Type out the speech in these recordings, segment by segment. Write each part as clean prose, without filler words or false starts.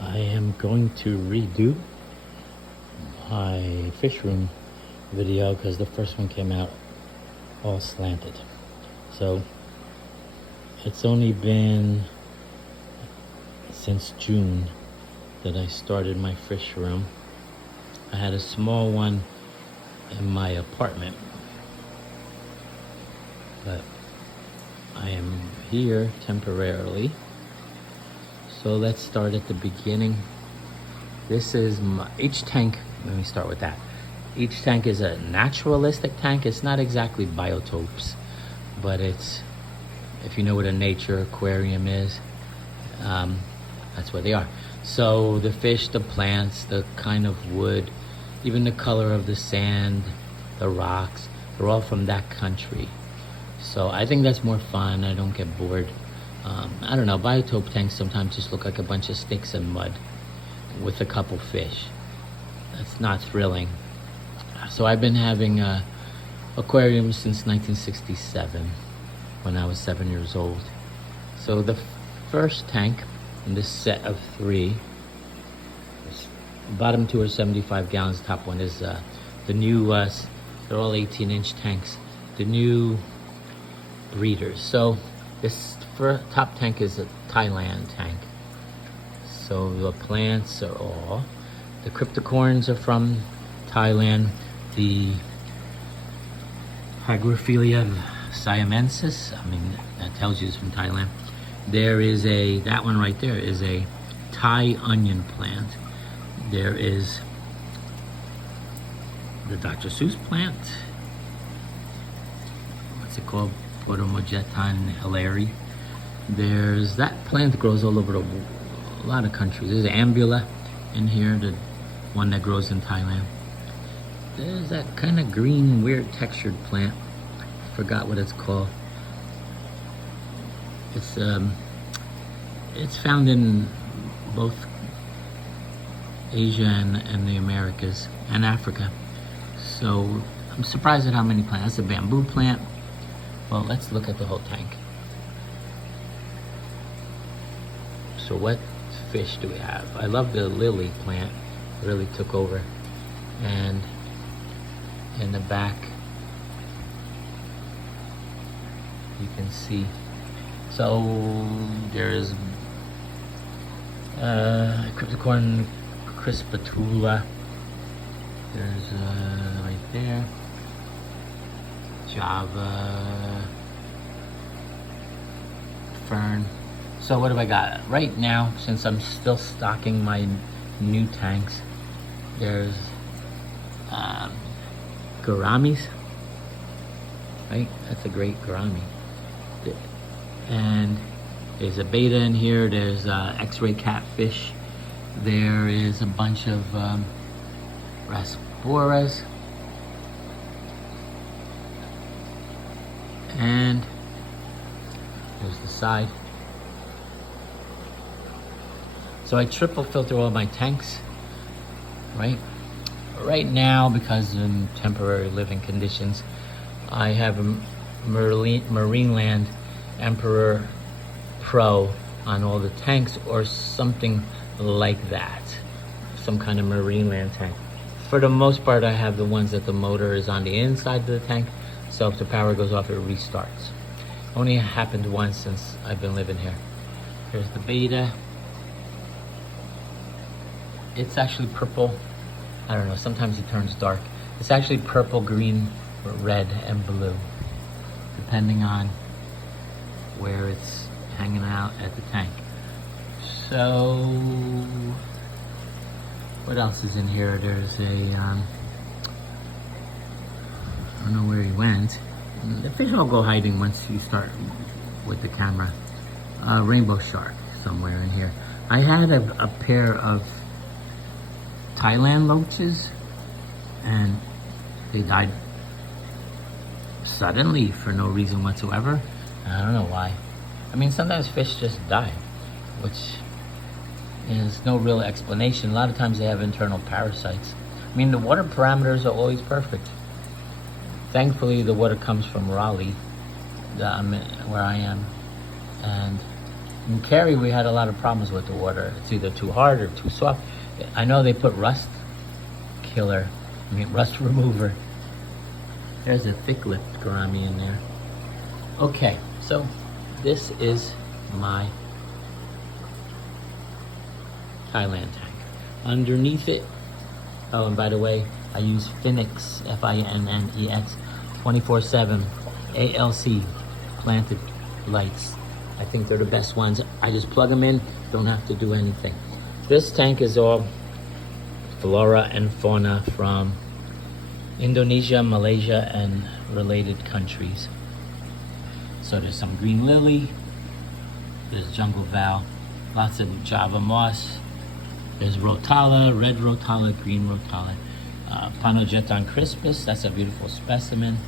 I am going to redo my fish room video because the first one came out all slanted. So it's only been since June that I started my fish room. I had a small one in my apartment, but I am here temporarily. So let's start at the beginning. This is each tank, let me start with that. Each tank is a naturalistic tank. It's not exactly biotopes, but it's, if you know what a nature aquarium is, that's what they are. So the fish, the plants, the kind of wood, even the color of the sand, the rocks, they're all from that country. So I think that's more fun. I don't get bored. I don't know, biotope tanks sometimes just look like a bunch of sticks and mud with a couple fish. That's not thrilling. So I've been having aquariums since 1967 when I was 7 years old. So the first tank in this set of 3, bottom 2 are 75 gallons, top one is the new, they're all 18-inch tanks, the new breeders. So this top tank is a Thailand tank. So the plants are all, the cryptocorns are from Thailand, the Hygrophila siamensis, I mean, that tells you it's from Thailand. There is that one right there is a Thai onion plant. There is the Dr. Seuss plant. What's it called? Potamogeton hilari. There's that plant that grows all over a lot of countries. There's ambula in here, the one that grows in Thailand. There's that kind of green, weird textured plant. I forgot what it's called. It's found in both Asia and the Americas and Africa. So I'm surprised at how many plants. That's a bamboo plant. Well, let's look at the whole tank. So what fish do we have? I love the lily plant. It really took over. And in the back, you can see. So there's cryptocorn crispatula. There's right there. Java fern. So what have I got right now? Since I'm still stocking my new tanks, there's gouramis, right? That's a great gourami. And there's a beta in here. There's X-ray catfish. There is a bunch of rasporas. And there's the side. So I triple filter all my tanks, right? Right now, because of temporary living conditions, I have a Marineland Emperor Pro on all the tanks, or something like that. Some kind of Marineland tank. For the most part, I have the ones that the motor is on the inside of the tank, so if the power goes off, it restarts. Only happened once since I've been living here. Here's the beta. It's actually purple. I don't know, sometimes it turns dark. It's actually purple, green, red, and blue, depending on where it's hanging out at the tank. So, what else is in here? There's a, I don't know where he went. The fish all go hiding once you start with the camera. Rainbow shark somewhere in here. I had a pair of Thailand loaches, and they died suddenly for no reason whatsoever. I don't know why. I mean, sometimes fish just die, which is no real explanation. A lot of times they have internal parasites. I mean, the water parameters are always perfect. Thankfully, the water comes from Raleigh, where I am, and In Cary, we had a lot of problems with the water. It's either too hard or too soft. I know they put rust remover. There's a thick-lipped gourami in there. Okay, so this is my Thailand tank. Underneath it, oh, and by the way, I use Finnex, F-I-N-N-E-X, 24/7 ALC planted lights. I think they're the best ones. I just plug them in, don't have to do anything. This tank is all flora and fauna from Indonesia, Malaysia, and related countries. So there's some green lily, there's jungle val, lots of Java moss, there's rotala, red rotala, green rotala, Panogeton crispus, that's a beautiful specimen.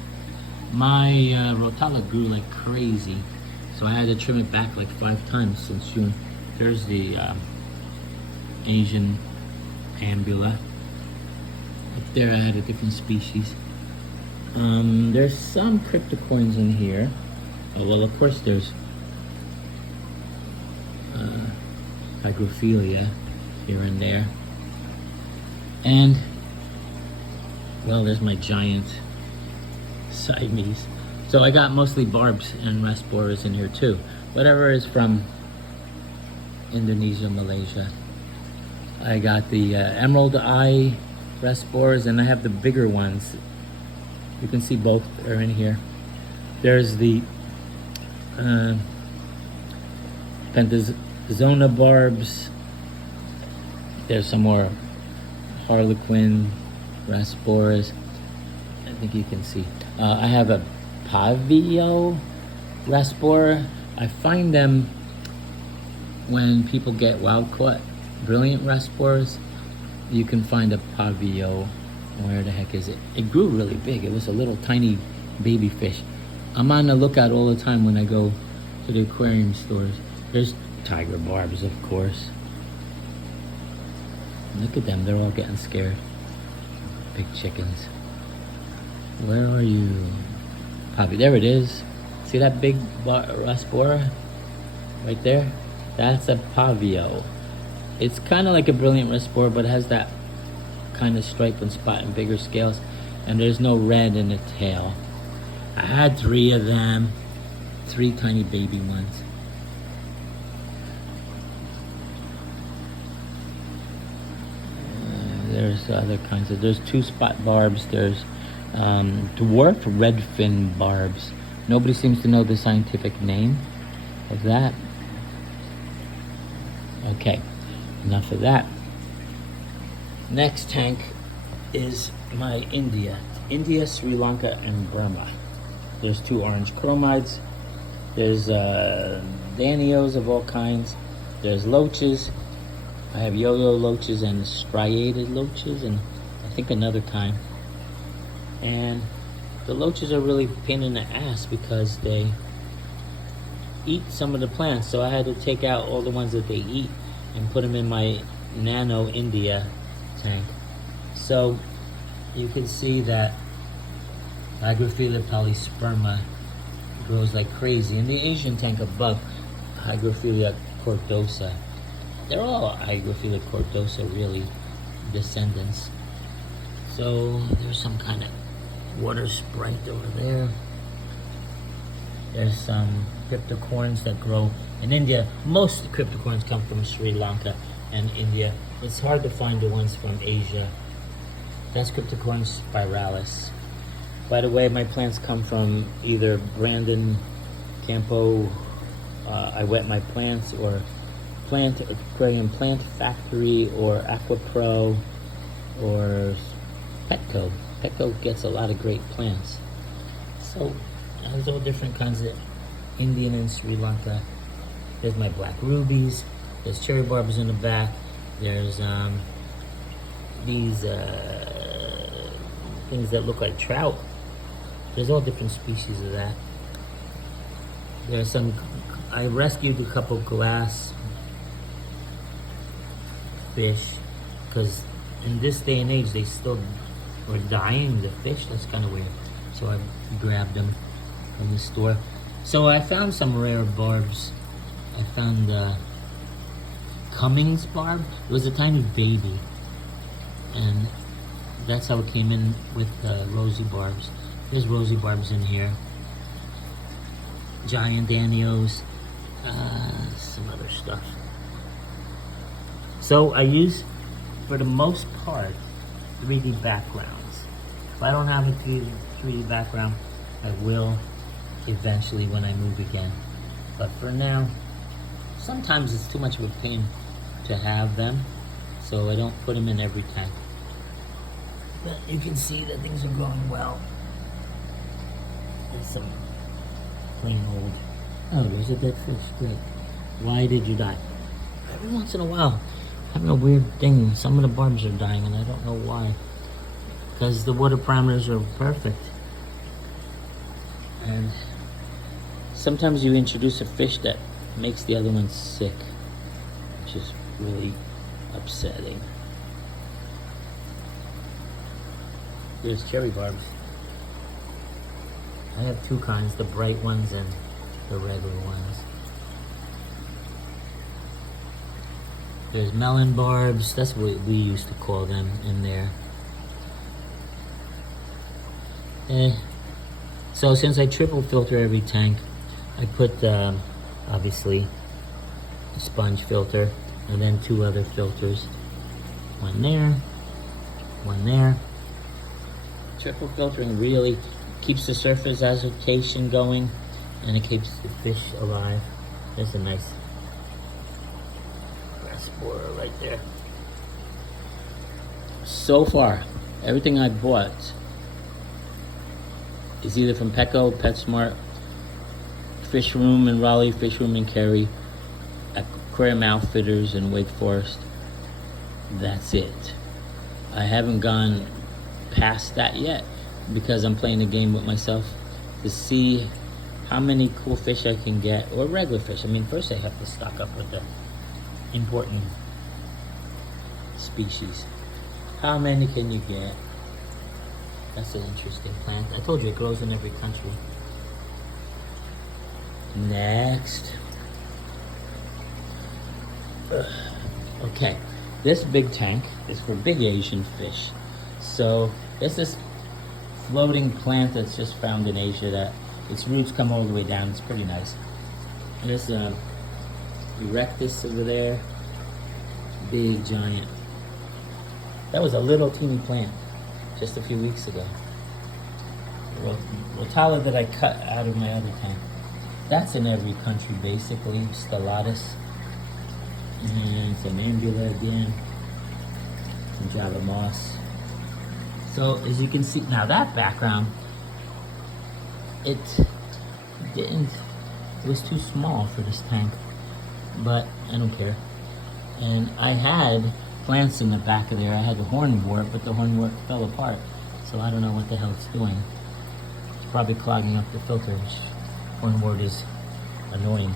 My rotala grew like crazy, so I had to trim it back like 5 times since June. There's the Asian ambula. Up there I had a different species. There's some cryptocoins in here. Oh, well, of course there's hygrophila here and there. And, well, there's my giant Siamese. So I got mostly barbs and rasboras in here too. Whatever is from Indonesia, Malaysia. I got the emerald eye rasboras, and I have the bigger ones. You can see both are in here. There's the Pentazona barbs. There's some more harlequin rasboras. I think you can see. I have a Pavio rasbora. I find them when people get wild caught brilliant rasboras. You can find a Pavio. Where the heck is it? It grew really big. It was a little tiny baby fish. I'm on the lookout all the time when I go to the aquarium stores. There's tiger barbs, of course. Look at them, they're all getting scared. Big chickens. Where are you? Pavio, there it is. See that big rasbora right there? That's a Pavio. It's kind of like a brilliant rasbora, but it has that kind of stripe and spot and bigger scales, and there's no red in the tail. I had 3 of them, 3 tiny baby ones. There's other kinds of, there's 2 spot barbs, there's dwarfed redfin barbs. Nobody seems to know the scientific name of that. Okay, enough of that. Next tank is my India, Sri Lanka, and Burma. There's 2 orange chromides. There's danios of all kinds. There's loaches. I have yo-yo loaches and striated loaches, and I think another kind. And the loaches are really a pain in the ass because they eat some of the plants. So I had to take out all the ones that they eat and put them in my Nano India tank. So you can see that Hygrophila polysperma grows like crazy. In the Asian tank above, Hygrophila cordosa. They're all Hygrophila cordosa, really, descendants. So there's some kind of water sprite over there. There's some cryptocorns that grow in India. Most cryptocorns come from Sri Lanka and India. It's hard to find the ones from Asia. That's Cryptocorns spiralis. By the way, my plants come from either Brandon Campo, I Wet My Plants, or Plant Aquarium Plant Factory, or Aqua Pro, or Petco. Petco gets a lot of great plants. So there's all different kinds of Indian and Sri Lanka. There's my black rubies. There's cherry barbers in the back. There's these things that look like trout. There's all different species of that. There's some, I rescued a couple glass fish because in this day and age they still were dying, the fish. That's kind of weird. So I grabbed them from the store. So I found some rare barbs I found the Cummings barb. It was a tiny baby, and that's how it came in with rosy barbs. There's rosy barbs in here. Giant Danios, some other stuff. So I use, for the most part, 3D backgrounds. If I don't have a 3D background, I will eventually when I move again. But for now, sometimes it's too much of a pain to have them, so I don't put them in every tank. But you can see that things are growing well. There's some plain old. Oh, there's a dead fish. Great. Why did you die? Every once in a while, having a weird thing. Some of the barbs are dying, and I don't know why. Because the water parameters are perfect. And sometimes you introduce a fish that makes the other ones sick, which is really upsetting. There's cherry barbs. I have two kinds, the bright ones and the regular ones. There's melon barbs, that's what we used to call them in there. So since I triple filter every tank, I put obviously a sponge filter and then two other filters. One there, one there. Triple filtering really keeps the surface agitation going, and it keeps the fish alive. There's a nice grass borer right there. So far, everything I bought is either from Petco, PetSmart, Fish Room in Raleigh, Fish Room in Cary, Aquarium Outfitters in Wake Forest. That's it. I haven't gone past that yet because I'm playing a game with myself to see how many cool fish I can get, or regular fish. I mean, first I have to stock up with the important species. How many can you get? That's an interesting plant. I told you it grows in every country. Next. Okay, this big tank is for big Asian fish. So this is floating plant that's just found in Asia that its roots come all the way down. It's pretty nice. There's erectus over there. Big giant. That was a little teeny plant just a few weeks ago. Rotala that I cut out of my other tank. That's in every country basically. Stellatus. And some ambula again. Some Java moss. So as you can see, now that background, it was too small for this tank, but I don't care. And I had plants in the back of there. I had the hornwort, but the hornwort fell apart. So I don't know what the hell it's doing. It's probably clogging up the filters. Hornwort is annoying.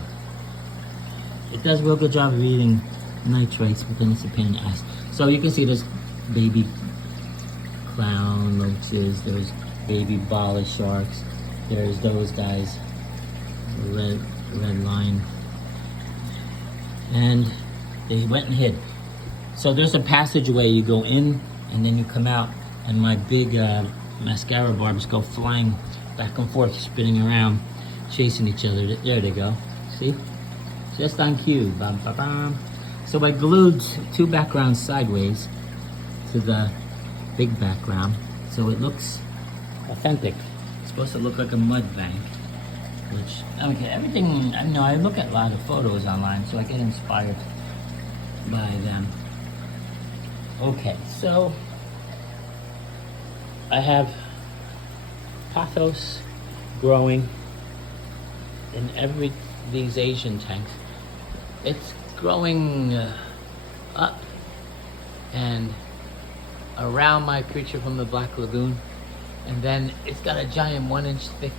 It does a real good job of eating nitrates, but then it's a pain in the ass. So you can see there's baby clown loaches, there's baby bala sharks, there's those guys, red line, and they went and hid. So there's a passageway, you go in and then you come out, and my big mascara barbs go flying back and forth, spinning around, chasing each other. There they go, see? Just on cue. Bam, bam, bam. So I glued two backgrounds sideways to the big background, so it looks authentic. It's supposed to look like a mud bank, which, okay, everything, I know I look at a lot of photos online, so I get inspired by them. Okay, so I have pothos growing in these Asian tanks. It's growing up and around my creature from the Black Lagoon, and then it's got a giant 1 inch thick,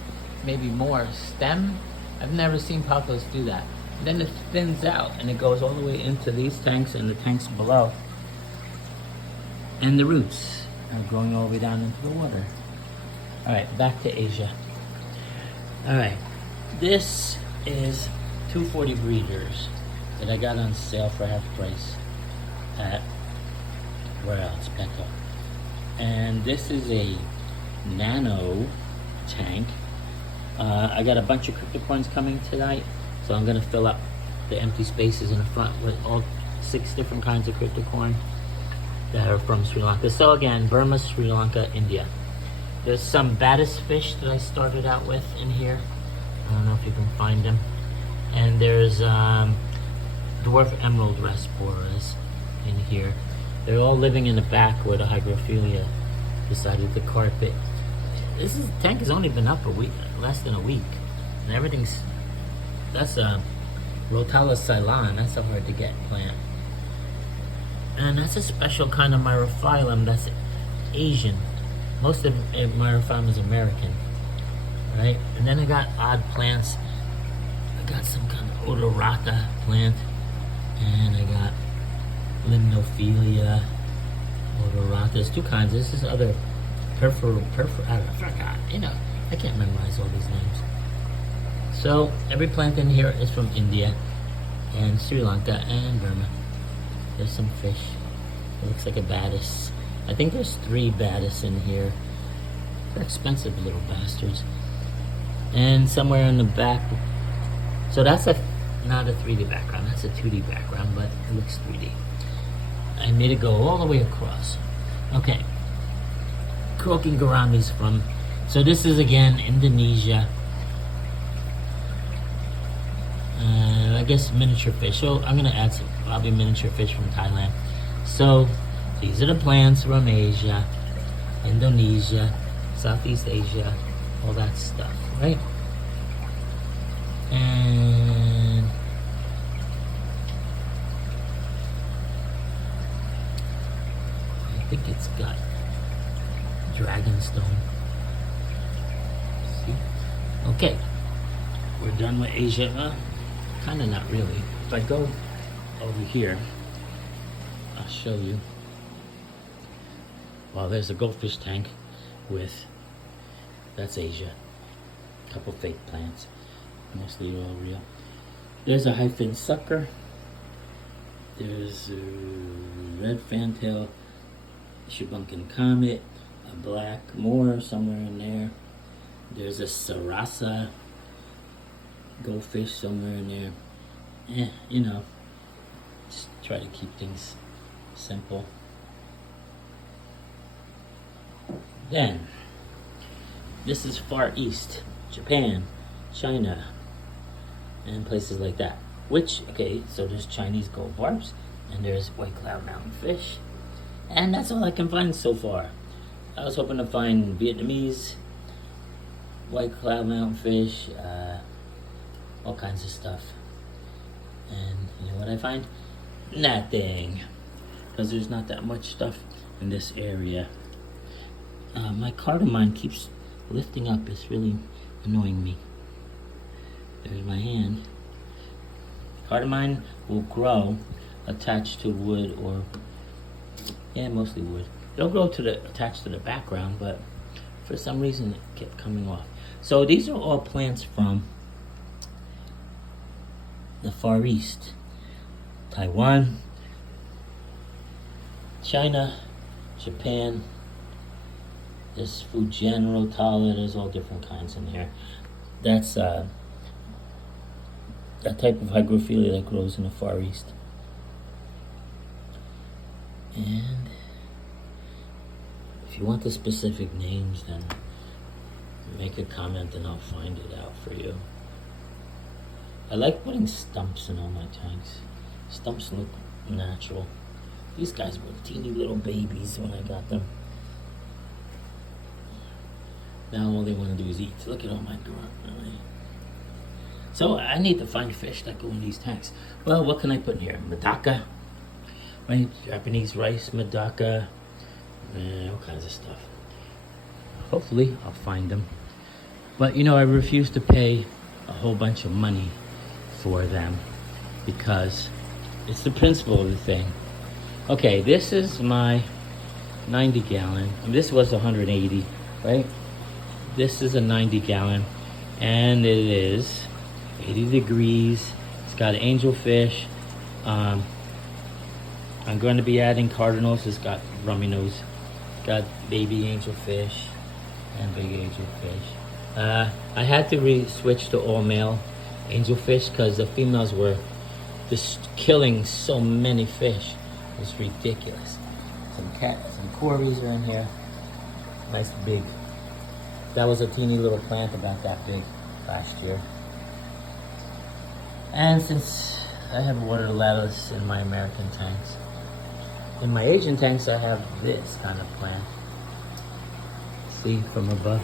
maybe more, stem. I've never seen pothos do that. And then it thins out and it goes all the way into these tanks and the tanks below, and the roots are growing all the way down into the water. All right, back to Asia. All right, this is 240 breeders that I got on sale for half price at where else? Petco. And this is a nano tank. I got a bunch of cryptocorns coming tonight, so I'm gonna fill up the empty spaces in the front with all 6 different kinds of cryptocorn that are from Sri Lanka. So again, Burma, Sri Lanka, India. There's some baddest fish that I started out with in here. I don't know if you can find them. And there's dwarf emerald rasporas in here. They're all living in the back where the hygrophila decided to carpet. Tank has only been up a week, less than a week, and everything's, that's a Rotala Ceylon, that's a hard to get plant. And that's a special kind of myrophyllum that's Asian. Most of myrophyllum is American, right? And then I got odd plants. I got some kind of odorata plant, and I got Limnophilia odorata. There's 2 kinds. This is other I forgot, you know, I can't memorize all these names. So every plant in here is from India and Sri Lanka and Burma. There's some fish. It looks like a baddis. I think there's 3 baddis in here. They're expensive little bastards. And somewhere in the back, so that's not a 3D background, that's a 2D background, but it looks 3D. I made it go all the way across. Okay. Croaking gouramis from, so this is again Indonesia. I guess miniature fish. So I'm gonna add some probably miniature fish from Thailand. So these are the plants from Asia, Indonesia, Southeast Asia, all that stuff, right? And I think it's got dragonstone. See? Okay, we're done with Asia. Kind of not really. If I go over here, I'll show you. Well, there's a goldfish tank with, that's Asia. A couple fake plants, mostly all real. There's a hyphen sucker. There's a red fantail, Shubunkin comet, a black moor somewhere in there. There's a sarasa goldfish somewhere in there. You know, just try to keep things simple. Then, this is Far East, Japan, China, and places like that. Which, okay, so there's Chinese gold barbs, and there's white cloud mountain fish, and that's all I can find so far. I was hoping to find Vietnamese white cloud mountain fish, all kinds of stuff. And you know what I find? Nothing. Because there's not that much stuff in this area. My cardamom keeps lifting up. It's really annoying me. There's my hand. Cardamom will grow attached to wood or, yeah, mostly wood. It'll grow attached to the background, but for some reason it kept coming off. So these are all plants from the Far East. Taiwan, China, Japan. There's Fujian Rotala, there's all different kinds in here. That's a type of hygrophila that grows in the Far East. And if you want the specific names, then make a comment and I'll find it out for you. I like putting stumps in all my tanks. Stumps look natural. These guys were teeny little babies when I got them. Now all they want to do is eat. Look at all my grunt, really. So I need to find fish that go in these tanks. Well, what can I put in here? Medaka, right? Japanese rice, medaka, all kinds of stuff. Hopefully I'll find them. But you know, I refuse to pay a whole bunch of money for them because it's the principle of the thing. Okay, this is my 90 gallon. This was 180, right? This is a 90 gallon and it is 80 degrees It's got angelfish. I'm going to be adding cardinals. It's got rummy nose. Got baby angelfish and big angelfish. I had to switch to all male angelfish because the females were just killing so many fish. It's ridiculous. Some cories are in here. Nice big. That was a teeny little plant about that big last year. And since I have water lettuce in my American tanks, in my Asian tanks I have this kind of plant. See from above?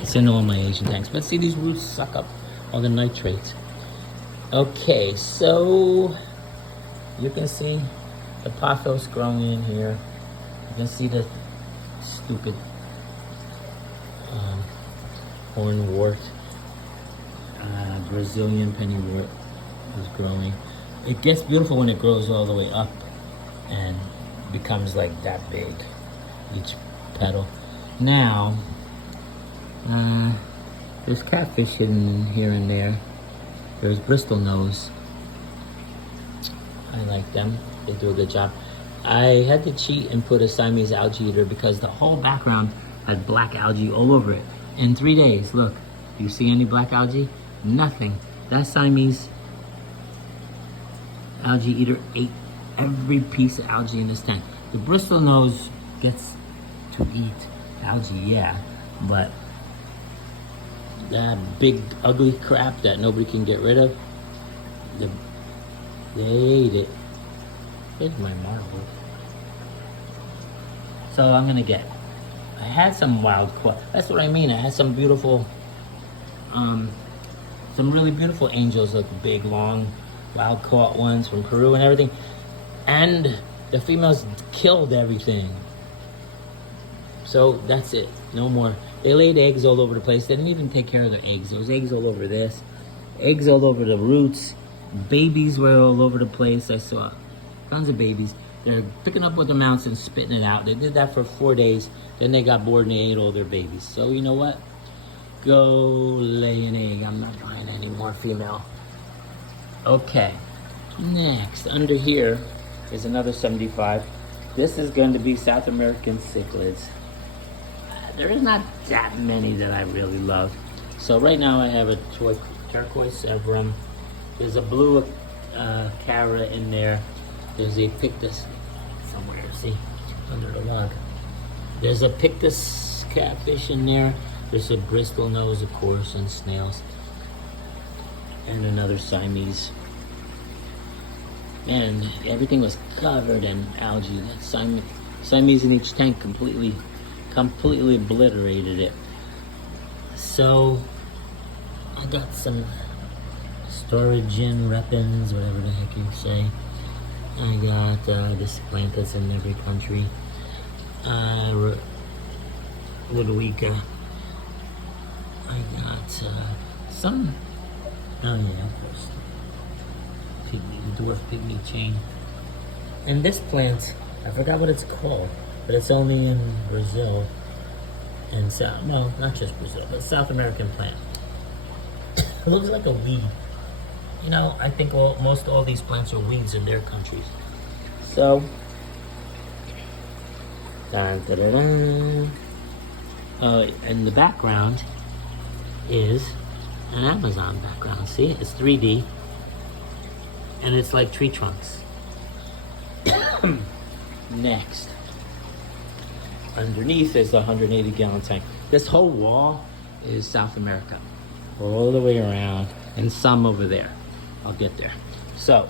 It's in all my Asian tanks. But see, these roots suck up all the nitrates. Okay, so you can see the pothos growing in here. You can see the stupid hornwort. Brazilian pennywort is growing. It gets beautiful when it grows all the way up and becomes like that big, each petal. Now, there's catfish hidden here and there. There's Bristol nose. I like them. They do a good job. I had to cheat and put a Siamese algae eater because the whole background had black algae all over it. In 3 days, look, do you see any black algae? Nothing. That Siamese algae eater ate every piece of algae in this tank. The Bristol nose gets to eat algae, yeah, but that big ugly crap that nobody can get rid of, they ate it. Here's my marble. So I'm gonna get, I had some wild caught, that's what I mean, I had some beautiful, some really beautiful angels, like big, long, wild caught ones from Peru and everything. And the females killed everything. So that's it, no more. They laid eggs all over the place. They didn't even take care of their eggs. There was eggs all over this, eggs all over the roots. Babies were all over the place. I saw tons of babies. They're picking up with their mouths and spitting it out. They did that for 4 days. Then they got bored and they ate all their babies. So you know what? Go lay an egg. I'm not buying any more female. Okay, next, under here is another 75. This is going to be South American cichlids. There is not that many that I really love. So right now I have a turquoise severum. There's a blue cara in there. There's a pictus somewhere, see, under the log. There's a pictus catfish in there. There's a Bristol nose, of course, and snails. And another Siamese. And everything was covered in algae. That Siamese in each tank completely obliterated it. So I got some storage in weapons, whatever the heck you say. I got this plant that's in every country. Ludwika. I got some. Oh yeah, of course. Dwarf pygmy chain. And this plant, I forgot what it's called, but it's only in Brazil and South, no, not just Brazil, but South American plant. It looks like a weed. You know, I think most all these plants are weeds in their countries. So, dun, dun, dun, dun. In the background is an Amazon background. See, it's 3D. And it's like tree trunks. Next. Underneath is a 180-gallon tank. This whole wall is South America. All the way around. And some over there. I'll get there. So,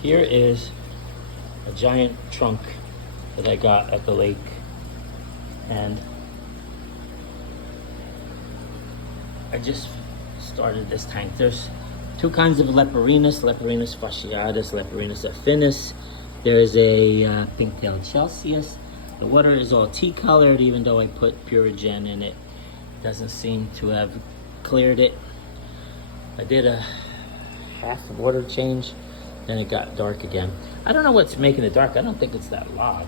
here is a giant trunk that I got at the lake. And I just started this tank. There's 2 kinds of Leperinus fasciatus, Leperinus affinis. There's a pink-tailed Celsius. The water is all tea-colored, even though I put Purigen in it. It doesn't seem to have cleared it. I did a half water change, then it got dark again. I don't know what's making it dark. I don't think it's that log.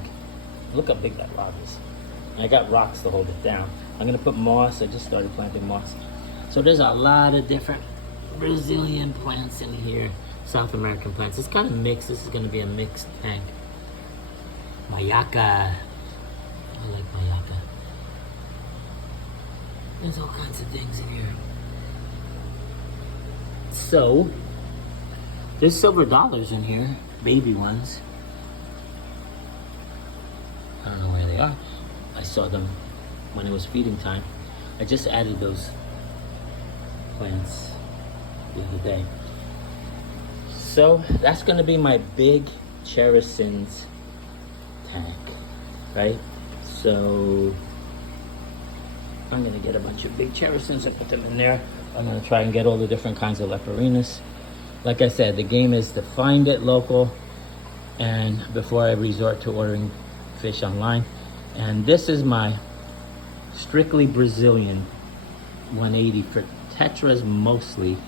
Look how big that log is. I got rocks to hold it down. I'm gonna put moss. I just started planting moss. So there's a lot of different Brazilian plants in here, South American plants. It's kind of mixed. This is going to be a mixed tank. Mayaca. I like mayaca. There's all kinds of things in here. So, there's silver dollars in here, baby ones. I don't know where they are. I saw them when it was feeding time. I just added those plants the other day. So that's gonna be my big cherasins tank, right? So I'm gonna get a bunch of big cherasins and put them in there. I'm gonna try and get all the different kinds of leporinas. Like I said, the game is to find it local and before I resort to ordering fish online. And this is my strictly Brazilian 180 for tetras mostly,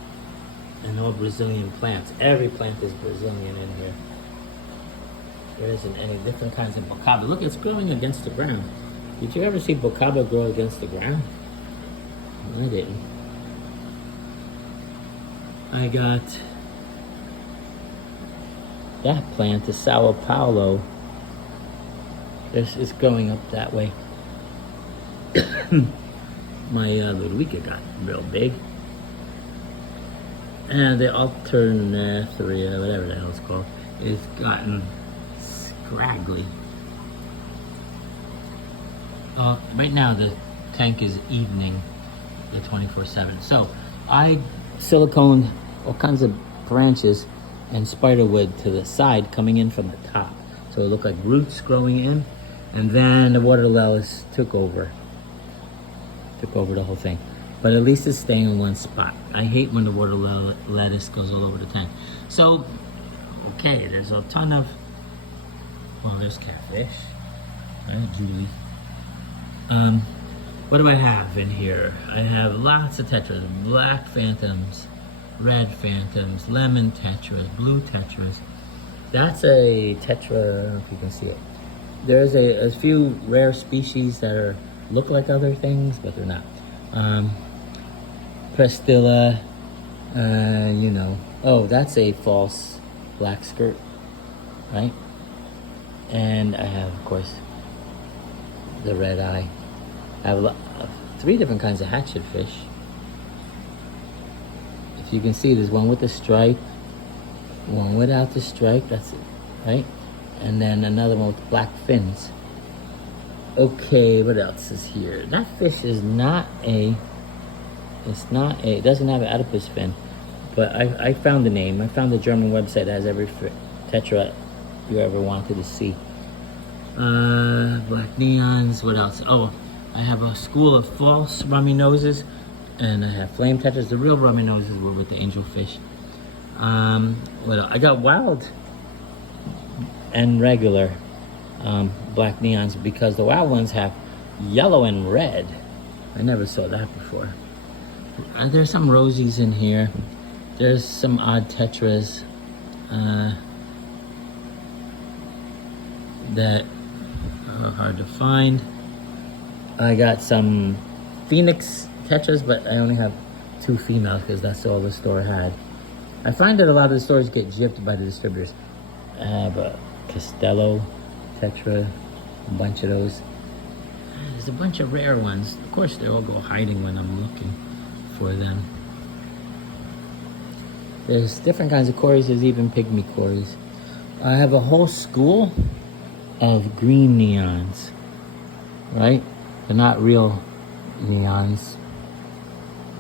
and all Brazilian plants. Every plant is Brazilian in here. There isn't any different kinds of bocaba. Look, it's growing against the ground. Did you ever see bocaba grow against the ground? I didn't. I got that plant, the Sao Paulo. It's growing up that way. My Ludwika got real big. And the Alternaria, whatever the hell it's called, is gotten scraggly. Right now the tank is evening the 24/7. So I siliconed all kinds of branches and spiderwood to the side coming in from the top. So it looked like roots growing in, and then the water lilies took over the whole thing. But at least it's staying in one spot. I hate when the water lettuce goes all over the tank. So, okay, there's a ton of, well, there's catfish, right, Julie. What do I have in here? I have lots of tetras, black phantoms, red phantoms, lemon tetras, blue tetras. That's a tetra, I don't know if you can see it. There's a few rare species that look like other things, but they're not. Prestilla, you know. Oh, that's a false black skirt, right? And I have, of course, the red eye. I have 3 different kinds of hatchet fish. If you can see, there's one with the stripe, one without the stripe, that's it, right? And then another one with black fins. Okay, what else is here? That fish is not it doesn't have an Oedipus fin, but I found the name. I found the German website that has every tetra you ever wanted to see. Black neons, what else? Oh, I have a school of false rummy noses, and I have flame tetras. The real rummy noses were with the angelfish. What else? I got wild and regular black neons because the wild ones have yellow and red. I never saw that before. There's some rosies in here. There's some odd tetras that are hard to find. I got some phoenix tetras, but I only have 2 females because that's all the store had. I find that a lot of the stores get gypped by the distributors. But Castello tetra, a bunch of those. There's a bunch of rare ones. Of course, they all go hiding when I'm looking for them. There's different kinds of cories. There's even pygmy cories. I have a whole school of green neons, right? They're not real neons.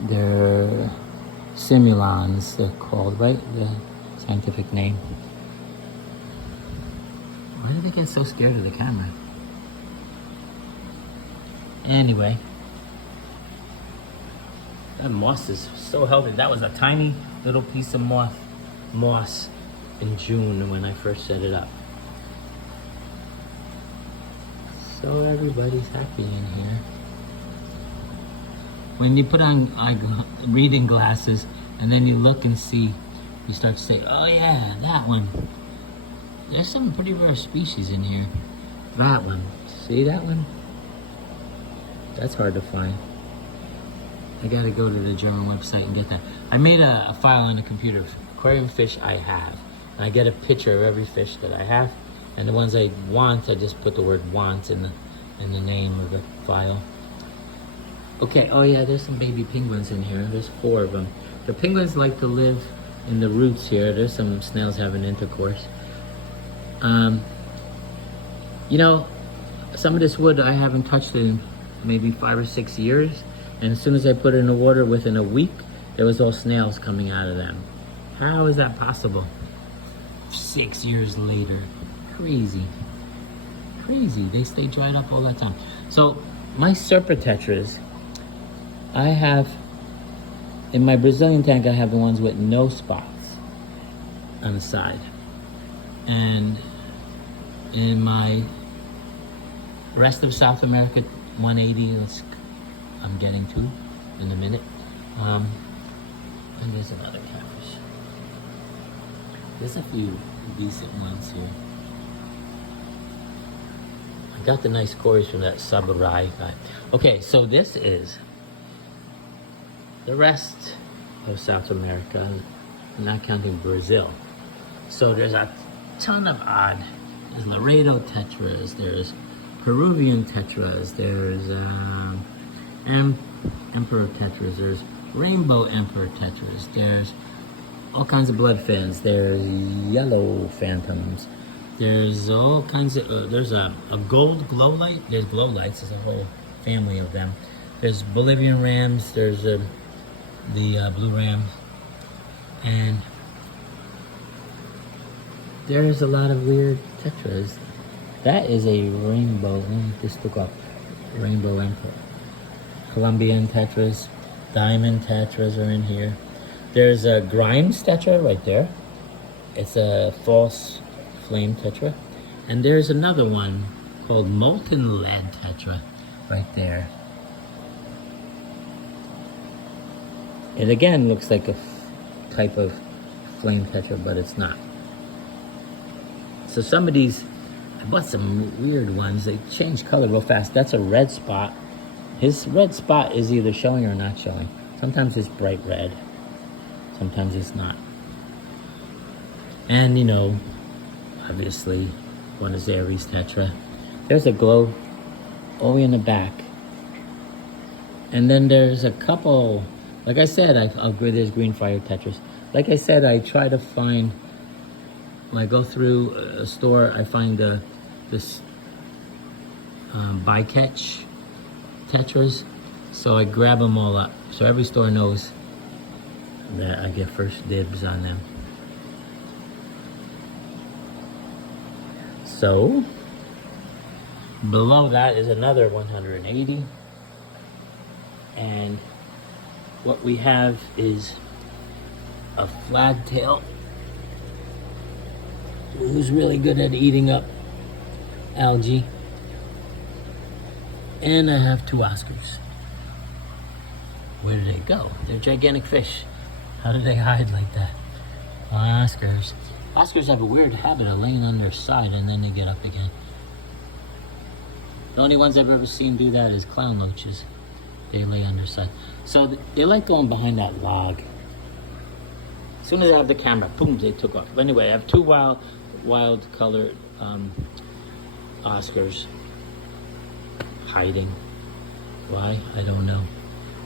They're simulons, they're called, right? The scientific name. Why do they get so scared of the camera? Anyway, that moss is so healthy. That was a tiny little piece of moss in June when I first set it up. So everybody's happy in here. When you put on reading glasses and then you look and see, you start to say, oh yeah, that one. There's some pretty rare species in here. That one, see that one? That's hard to find. I gotta go to the German website and get that. I made a file on the computer of aquarium fish I have. And I get a picture of every fish that I have. And the ones I want, I just put the word want in the name of the file. Okay, oh yeah, there's some baby penguins in here. There's 4 of them. The penguins like to live in the roots here. There's some snails having intercourse. You know, some of this wood I haven't touched in maybe 5 or 6 years. And as soon as I put it in the water, within a week, there was all snails coming out of them. How is that possible? 6 years later. Crazy. Crazy. They stay dried up all the time. So my serpentetras, I have, in my Brazilian tank, I have the ones with no spots on the side. And in my rest of South America 180, I'm getting to in a minute. And there's another cabbage. There's a few decent ones here. I got the nice cores from that Saburai guy. Okay, so this is the rest of South America, not counting Brazil. So there's a ton of odd. There's Laredo tetras, there's Peruvian tetras, there's emperor tetras, there's rainbow emperor tetras, there's all kinds of blood fins, there's yellow phantoms, there's all kinds of, there's a gold glow light, there's glow lights, there's a whole family of them. There's Bolivian rams, there's the blue ram, and there's a lot of weird tetras. That is a rainbow, this took off, rainbow emperor. Colombian tetras, diamond tetras are in here. There's a Grimes tetra right there. It's a false flame tetra. And there's another one called molten lead tetra right there. It again looks like a type of flame tetra, but it's not. So some of these, I bought some weird ones. They change color real fast. That's a red spot. His red spot is either showing or not showing. Sometimes it's bright red. Sometimes it's not. And you know, obviously, one is Aries tetra. There's a glow all in the back. And then there's a couple, like I said, there's green fire tetras. Like I said, I try to find, when I go through a store, I find this bycatch tetras, so I grab them all up. So every store knows that I get first dibs on them. So below that is another 180, and what we have is a flagtail who's really good at eating up algae. And I have 2 Oscars. Where did they go? They're gigantic fish. How did they hide like that? Oscars. Oscars have a weird habit of laying on their side and then they get up again. The only ones I've ever seen do that is clown loaches. They lay on their side. So they like going behind that log. As soon as I have the camera, boom, they took off. But anyway, I have 2 wild colored Oscars hiding. Why? I don't know.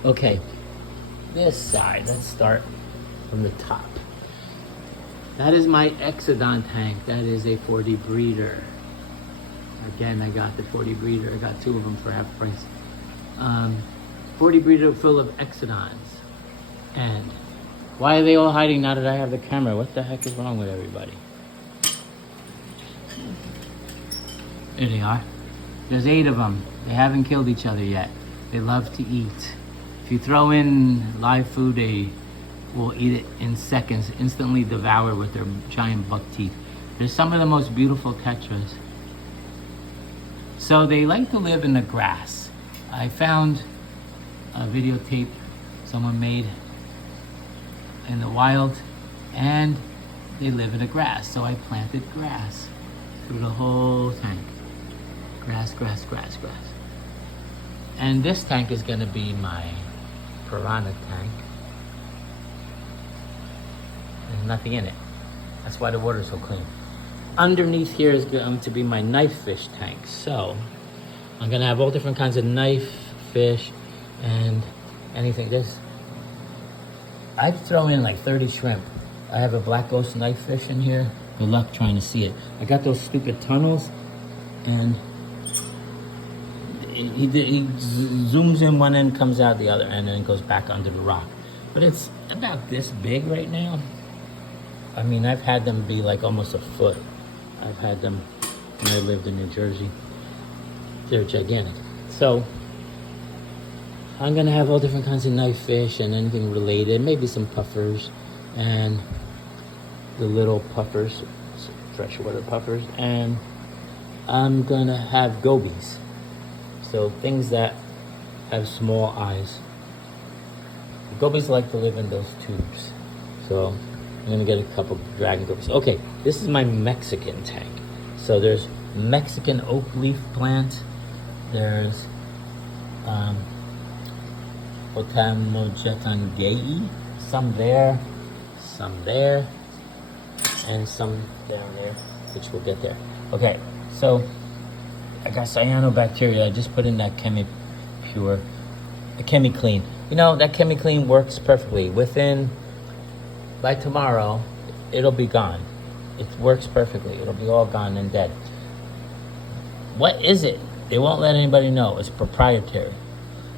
Okay, this side, let's start from the top. That is my Exodon tank. That is a 40 breeder. Again, I got the 40 breeder. I got 2 of them for half price. 40 breeder full of Exodons. And why are they all hiding now that I have the camera? What the heck is wrong with everybody? There they are. There's 8 of them. They haven't killed each other yet. They love to eat. If you throw in live food, they will eat it in seconds, instantly devour with their giant buck teeth. They're some of the most beautiful tetras. So they like to live in the grass. I found a videotape someone made in the wild, and they live in the grass. So I planted grass through the whole tank. Grass, grass, grass, grass. And this tank is gonna be my piranha tank. There's nothing in it. That's why the water's so clean. Underneath here is going to be my knife fish tank. So I'm gonna have all different kinds of knife fish and anything. I'd throw in like 30 shrimp. I have a black ghost knife fish in here. Good luck trying to see it. I got those stupid tunnels, and he zooms in one end, comes out the other end, and goes back under the rock. But it's about this big right now. I mean, I've had them be like almost a foot. I've had them when I lived in New Jersey. They're gigantic. So I'm gonna have all different kinds of knife fish and anything related, maybe some puffers and the little puffers, freshwater puffers, and I'm gonna have gobies. So things that have small eyes. Gobies like to live in those tubes. So I'm gonna get a couple dragon gobies. Okay, this is my Mexican tank. So there's Mexican oak leaf plant. There's Otamojetangei, some there, and some down there, which we'll get there. Okay, so I got cyanobacteria. I just put in that ChemiClean. You know, that ChemiClean works perfectly. By tomorrow, it'll be gone. It works perfectly. It'll be all gone and dead. What is it? They won't let anybody know. It's proprietary.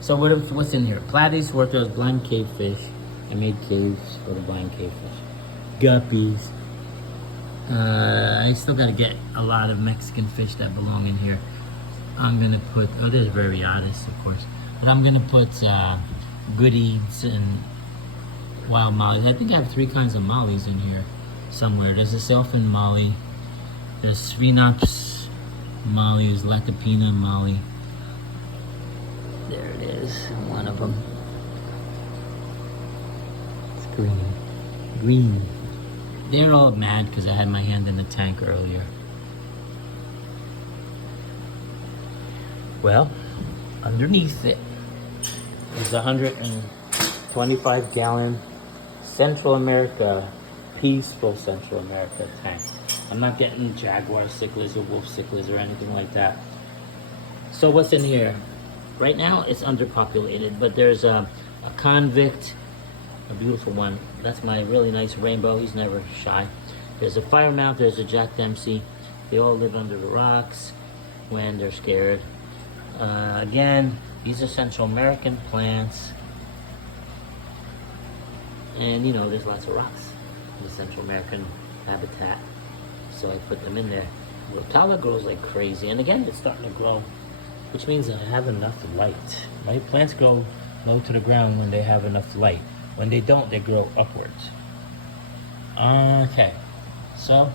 So what's in here? Platies, orcas, blind cavefish. I made caves for the blind cavefish. Guppies. I still gotta get a lot of Mexican fish that belong in here. I'm gonna put, there's Variatus, of course. But I'm gonna put goodies and wild mollies. I think I have 3 kinds of mollies in here somewhere. There's a sailfin molly. There's Sphenops molly. There's Lactopina molly. There it is, one of them. It's green. They're all mad because I had my hand in the tank earlier. Well, underneath it is a 125-gallon Central America, peaceful Central America tank. I'm not getting jaguar cichlids or wolf cichlids or anything like that. So what's in here? Right now it's underpopulated, but there's a convict, a beautiful one. That's my really nice rainbow. He's never shy. There's a firemouth, there's a Jack Dempsey. They all live under the rocks when they're scared. Again, these are Central American plants. And you know, there's lots of rocks in the Central American habitat. So I put them in there. Rotala grows like crazy. And again, it's starting to grow, which means I have enough light. Right? Plants grow low to the ground when they have enough light. When they don't, they grow upwards. Okay, so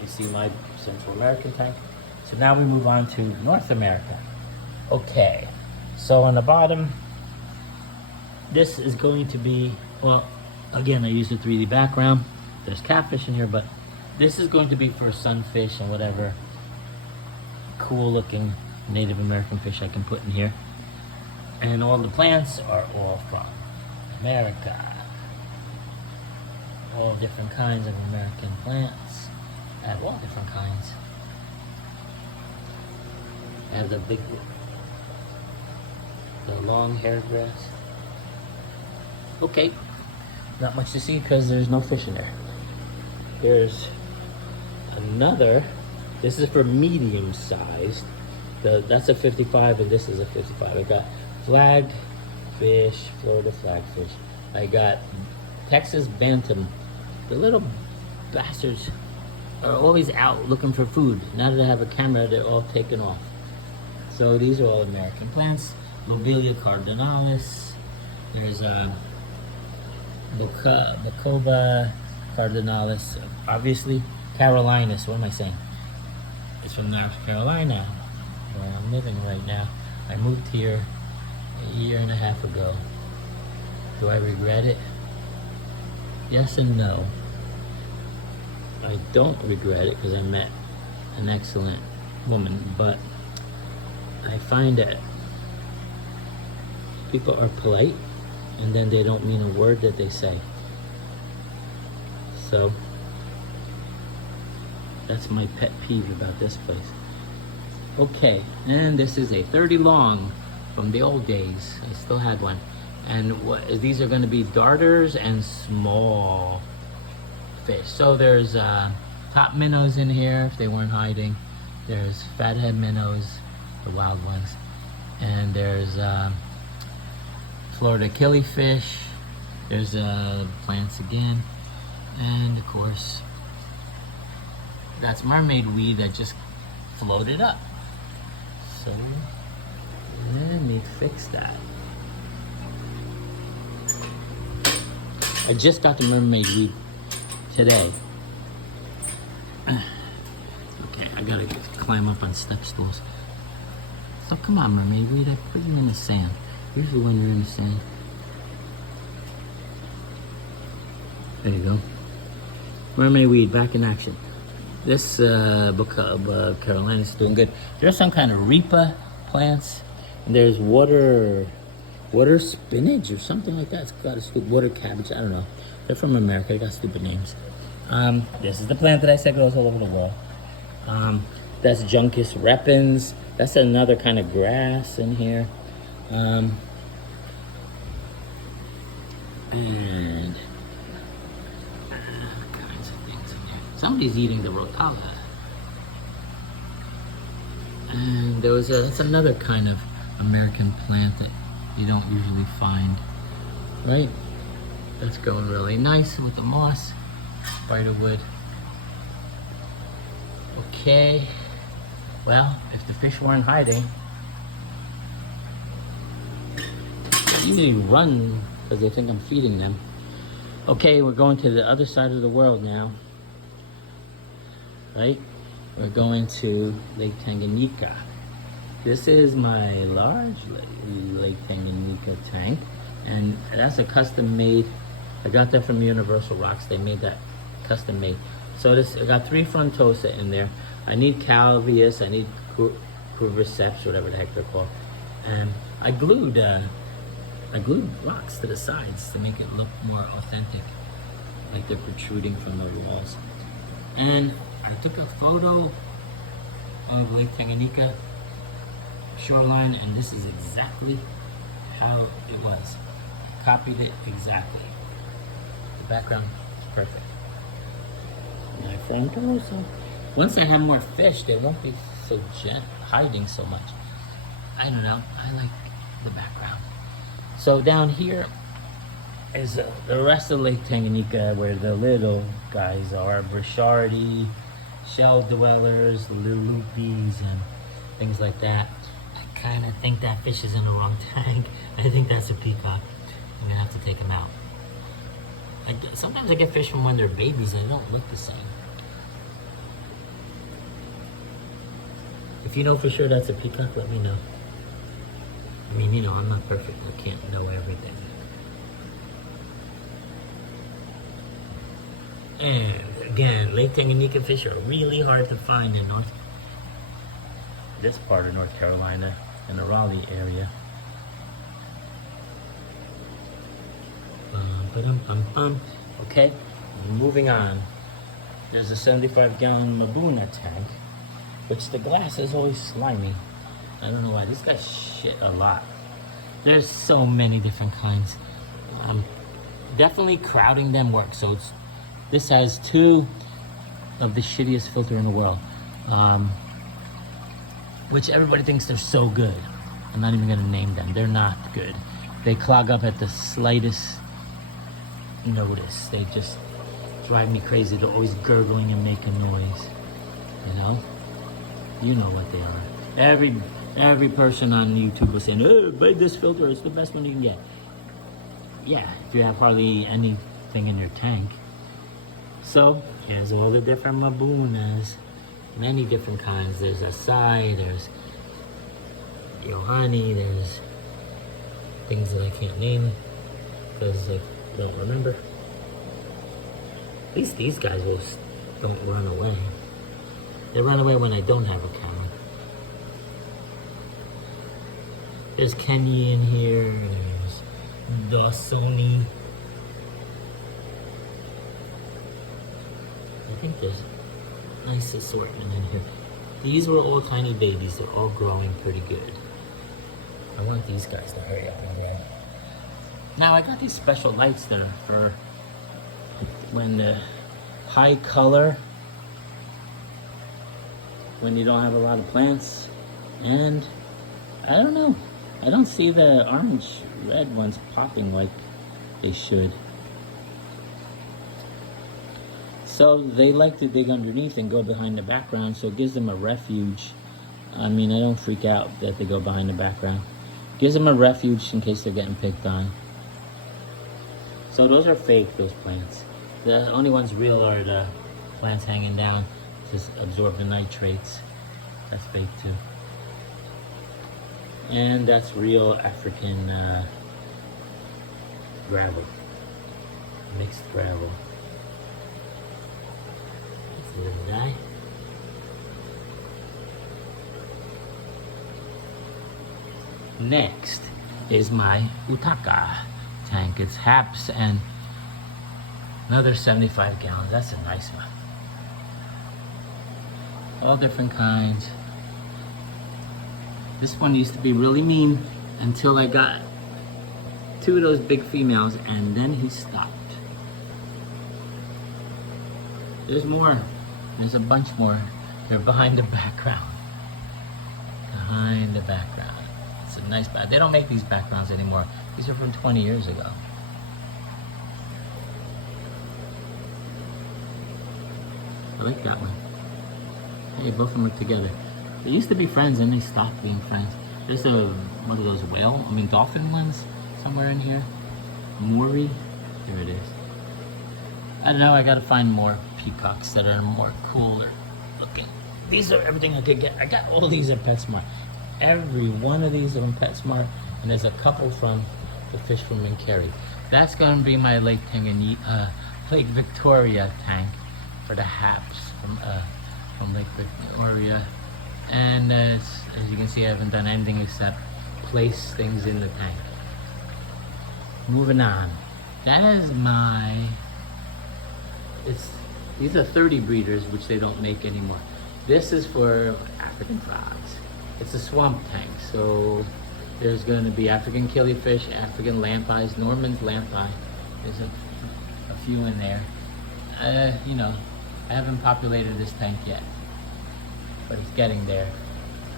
you see my Central American tank. So now we move on to North America. Okay, so on the bottom, this is going to be, well, again, I used a 3D background. There's catfish in here, but this is going to be for sunfish and whatever cool looking Native American fish I can put in here. And all the plants are all from America. All different kinds of American plants. I have all different kinds. I have the long haired grass. Okay, not much to see because there's no fish in there. There's another, this is for medium sized. That's a 55 and this is a 55. I got flagfish, Florida flagfish. I got Texas bantam. The little bastards are always out looking for food. Now that I have a camera, they're all taken off. So these are all American plants. Lobelia cardinalis. There's a Bacoba cardinalis. Obviously, Carolinus. What am I saying? It's from North Carolina, where I'm living right now. I moved here a year and a half ago. Do I regret it? Yes and no. I don't regret it because I met an excellent woman, but I find that people are polite and then they don't mean a word that they say. So that's my pet peeve about this place. Okay, and this is a 30 long from the old days. I still had one. And these are going to be darters and small fish. So there's top minnows in here if they weren't hiding. There's fathead minnows, the wild ones. And there's Florida killifish. There's plants again. And of course, that's mermaid weed that just floated up. So let me fix that. I just got the mermaid weed today. Okay, I gotta climb up on step stools. So come on, mermaid weed, I put them in the sand. Usually when you're in the sand. There you go. Mermaid weed, back in action. This book of Carolina's doing good. There's some kind of Repa plants. And there's water spinach or something like that. It's got a stupid water cabbage. I don't know. They're from America. They got stupid names. This is the plant that I said grows all over the world. That's Juncus repens. That's another kind of grass in here. And all kinds of things in there. Somebody's eating the rotala. And that's another kind of American plant that you don't usually find, right? That's going really nice with the moss, spiderwood. Okay, well, if the fish weren't hiding, they usually run because they think I'm feeding them. Okay, we're going to the other side of the world now, right? We're going to Lake Tanganyika. This is my large Lake Tanganyika tank, and that's a custom made. I got that from Universal Rocks. They made that custom made. So I got 3 frontosa in there. I need calveus, I need quadriceps, whatever the heck they're called. And I glued rocks to the sides to make it look more authentic, like they're protruding from the walls. And I took a photo of Lake Tanganyika shoreline, and this is exactly how it was. Copied it exactly. The background is perfect. My frontosa. Once I have more fish, they won't be so hiding so much. I don't know. I like the background. So down here is the rest of Lake Tanganyika, where the little guys are. Brichardi, shell dwellers, lilupes, and things like that. I kind of think that fish is in the wrong tank. I think that's a peacock. I'm gonna have to take him out. Sometimes I get fish from when they're babies and they don't look the same. If you know for sure that's a peacock, let me know. I mean, you know, I'm not perfect. I can't know everything. And again, Lake Tanganyika fish are really hard to find in this part of North Carolina, in the Raleigh area. Okay, moving on. There's a 75-gallon Mabuna tank, which the glass is always slimy. I don't know why. This guy's shit a lot. There's so many different kinds. Definitely crowding them works. So this has 2 of the shittiest filter in the world, which everybody thinks they're so good. I'm not even gonna name them. They're not good. They clog up at the slightest notice. They just drive me crazy. They're always gurgling and making noise. You know what they are. Every person on YouTube was saying, "Oh, buy this filter. It's the best one you can get." Yeah, if you have hardly anything in your tank. So here's all the different Mabunas, many different kinds. There's Acai, there's Yohani, there's things that I can't name because I don't remember. At least these guys don't run away. They run away when I don't have a camera. There's Kenny in here. There's Dawsoni. I think there's a nice assortment in here. These were all tiny babies. They're all growing pretty good. I want these guys to hurry up and grow. Now I got these special lights that are for when the high color, when you don't have a lot of plants, and I don't know, I don't see the orange red ones popping like they should. So they like to dig underneath and go behind the background, so it gives them a refuge. I mean, I don't freak out that they go behind the background. Gives them a refuge in case they're getting picked on. So those are fake, those plants. The only ones real are the plants hanging down to absorb the nitrates. That's fake too. And that's real African gravel. Mixed gravel. That's a little guy. Next is my Utaka tank. It's Haps and another 75 gallons. That's a nice one. All different kinds. This one used to be really mean until I got 2 of those big females, and then he stopped. There's more. There's a bunch more. They're behind the background. Behind the background. It's a nice back. They don't make these backgrounds anymore. These are from 20 years ago. I like that one. Hey, both of them are together. They used to be friends and they stopped being friends. There's one of those dolphin ones somewhere in here. Maury. Here it is. I don't know, I gotta find more peacocks that are more cooler looking. These are everything I could get. I got all these at PetSmart. Every one of these are from PetSmart, and there's a couple from the fish from Kerry. That's gonna be my Lake Victoria tank for the Haps from Lake Victoria. And as you can see, I haven't done anything except place things in the tank. Moving on. That is these are 30 breeders, which they don't make anymore. This is for African frogs. It's a swamp tank, so there's going to be African killifish, African lamp-eyes, Norman's lamp-eye. There's a few in there. You know, I haven't populated this tank yet, but it's getting there.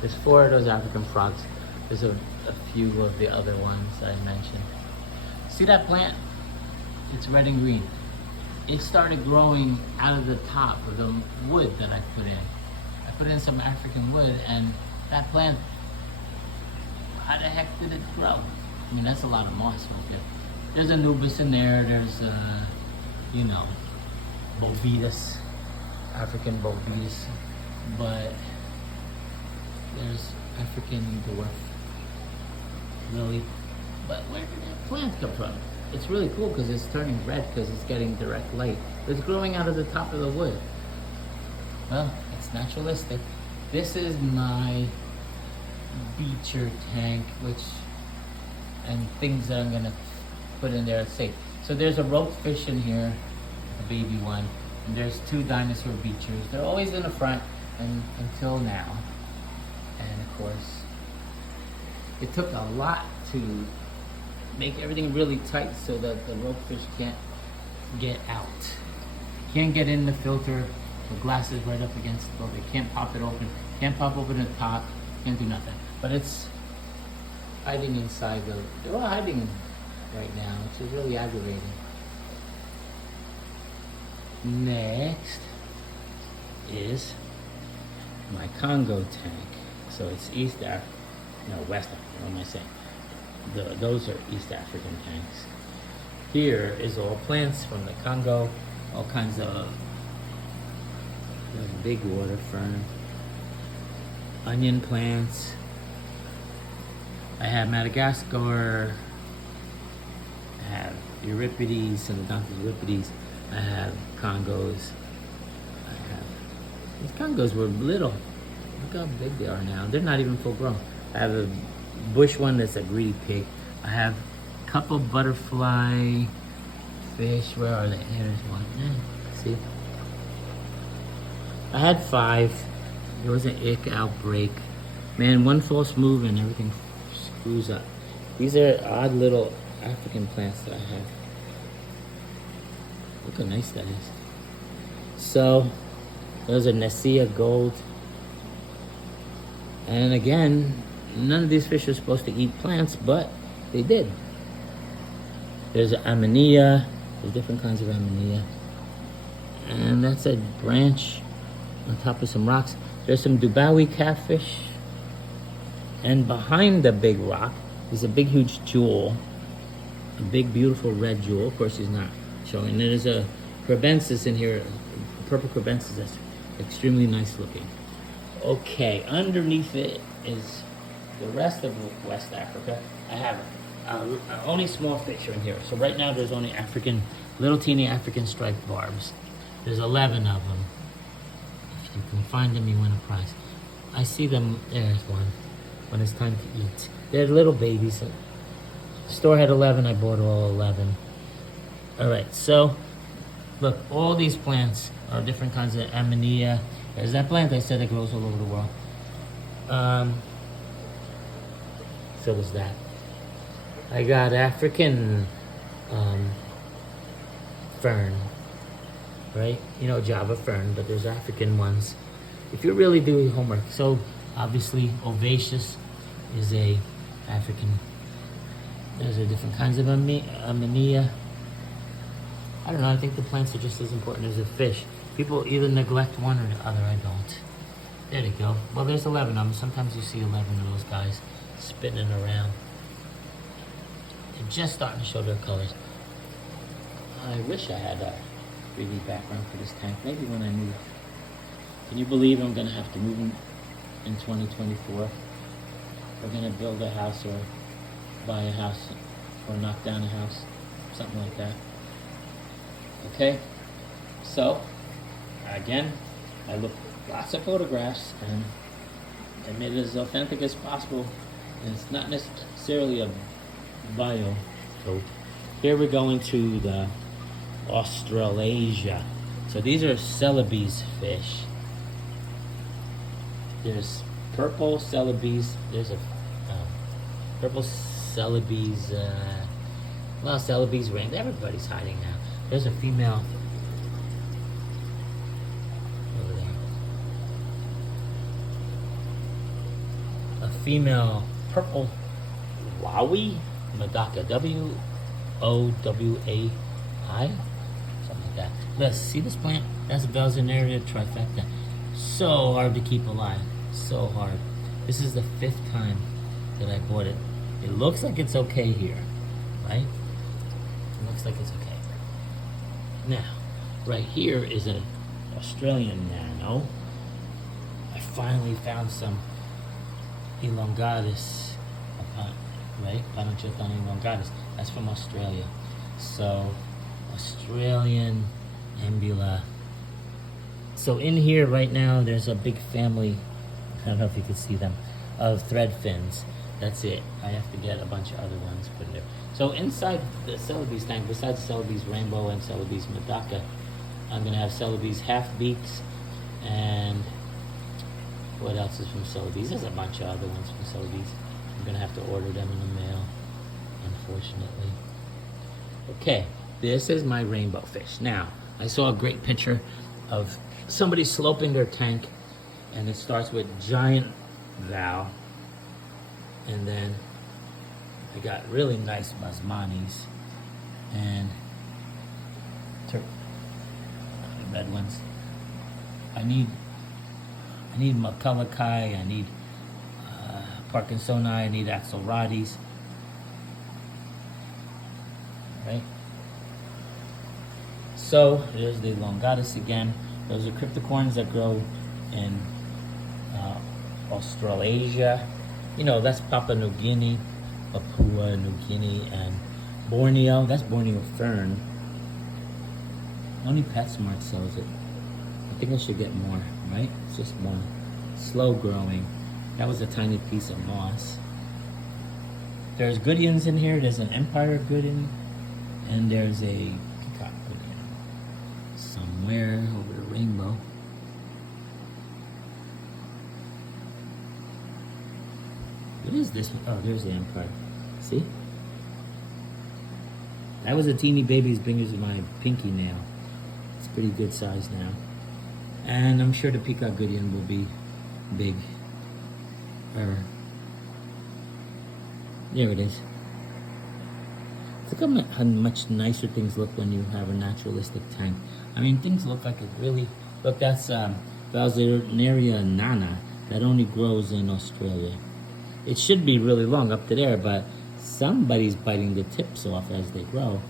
There's 4 of those African frogs. There's a few of the other ones I mentioned. See that plant? It's red and green. It started growing out of the top of the wood that I put in. I put in some African wood, and that plant, how the heck did it grow? I mean, that's a lot of moss right there. There's anubis in there. There's, you know, bovetus, African bovetus, but there's African dwarf lily. But where did that plant come from? It's really cool because it's turning red because it's getting direct light. It's growing out of the top of the wood. Well, it's naturalistic. This is my beacher tank, and things that I'm gonna put in there. Let's see. So there's a rope fish in here, a baby one, and there's 2 dinosaur beachers. They're always in the front and until now. And of course, it took a lot to make everything really tight so that the ropefish can't get out. Can't get in the filter. The glass is right up against the boat. They can't pop it open. Can't pop open the top. Can't do nothing. But it's hiding inside they're all hiding right now, which is really aggravating. Next is my Congo tank. So it's West Africa, what am I saying? Those are East African tanks. Here is all plants from the Congo, all kinds of big water fern, onion plants. I have Madagascar, I have Euripides, Synodontis euripides, I have Congos. These Congos were little. Look how big they are now. They're not even full grown. I have a bush one that's a greedy pig. I have a couple butterfly fish. Where are they? Here's one. See? I had 5. There was an ick outbreak. Man, one false move and everything screws up. These are odd little African plants that I have. Look how nice that is. So, those are Nessia Gold. And again, none of these fish are supposed to eat plants, but they did. There's Amanita. There's different kinds of Amanita. And that's a branch on top of some rocks. There's some Dubawi catfish. And behind the big rock is a big, huge jewel. A big, beautiful red jewel. Of course, he's not showing. And there's a crebensis in here, a purple crebensis that's extremely nice looking. Okay, underneath it is the rest of West Africa. I have only small fish are in here. So right now there's only little teeny African striped barbs. There's 11 of them. If you can find them, you win a prize. I see them, there's one, when it's time to eat. They're little babies. The store had 11, I bought all 11. All right, so look, all these plants are different kinds of Amanita. There's that plant I said that grows all over the world. So there's that. I got African fern, right? You know, Java fern, but there's African ones. If you really do your homework. So obviously Ovaceous is a African. There's different kinds of Amanita. I don't know, I think the plants are just as important as the fish. People either neglect one or the other, I don't. There they go. Well, there's 11 of them. Sometimes you see 11 of those guys spinning around. They're just starting to show their colors. I wish I had a 3D background for this tank. Maybe when I move. Can you believe I'm gonna have to move in 2024? We're gonna build a house or buy a house or knock down a house, something like that. Okay, so again, I looked lots of photographs and I made it as authentic as possible. And it's not necessarily a biotope. Here we're going to the Australasia. So these are Celebes fish. There's purple Celebes. There's a purple Celebes. Well, Celebes ring. Everybody's hiding now. There's a female over there. A female purple Wowie Madaka. W-O-W-A-I. Something like that. Let's see this plant. That's Belzenaria trifecta. So hard to keep alive. So hard. This is the 5th time that I bought it. It looks like it's okay here, right? It looks like it's okay. Now, right here is an Australian nano. I finally found some elongatus, right? Panocheton elongatus. That's from Australia. So, Australian ambula. So in here right now, there's a big family, I don't know if you can see them, of thread fins. That's it. I have to get a bunch of other ones put in there. So inside the Celebes tank, besides Celebes Rainbow and Celebes Madaka, I'm going to have Celebes Half-Beaks, and what else is from Celebes? There's a bunch of other ones from Celebes. I'm going to have to order them in the mail, unfortunately. Okay, this is my rainbow fish. Now, I saw a great picture of somebody sloping their tank, and it starts with giant Val, and then I got really nice Basmanis and red ones. I need Maculacae, I need Parkinsoni, I need Axelrades. Right? So there's the Elongatus again. Those are cryptocorns that grow in Australasia. You know, that's Papua New Guinea, Papua New Guinea, and Borneo. That's Borneo fern. Only PetSmart sells it. I think I should get more, right? It's just one. Slow growing. That was a tiny piece of moss. There's Goodians in here. There's an Empire Goodian, and there's a peacock Goodian somewhere over the rainbow. What is this one? Oh, there's the Empire. See? That was a teeny baby as big as my pinky nail. It's pretty good size now. And I'm sure the peacock Goodian will be big. There it is. Look how much nicer things look when you have a naturalistic tank. I mean, things look like it really... Look, that's Valsinaria nana. That only grows in Australia. It should be really long up to there, but somebody's biting the tips off as they grow.